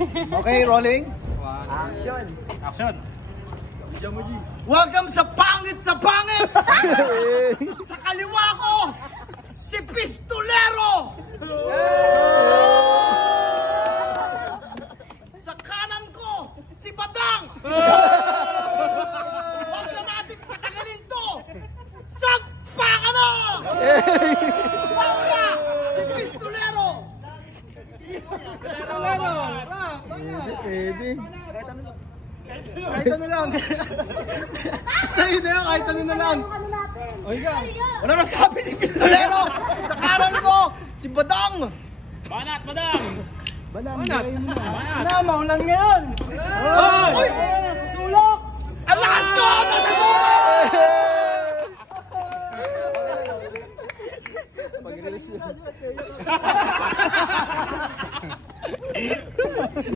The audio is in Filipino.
Okay, rolling. Action! Action. Welcome sa pangit sa pangit! Sa kaliwa ko, si Pistolero! Sa kanan ko, si Badang! Huwag na natin patagalin to! Sagpa ka na! Paula, si Pistolero! Pwede. Kahit ano lang. Sa'yo na lang, kahit ano na lang. Wala na sabi si Pistolero! Sa kanan ko, si Badang! Banat, Badang! Banat! Namaw lang yan! Uy! Sa sulok! Ang lakas ko! Nasa sulok!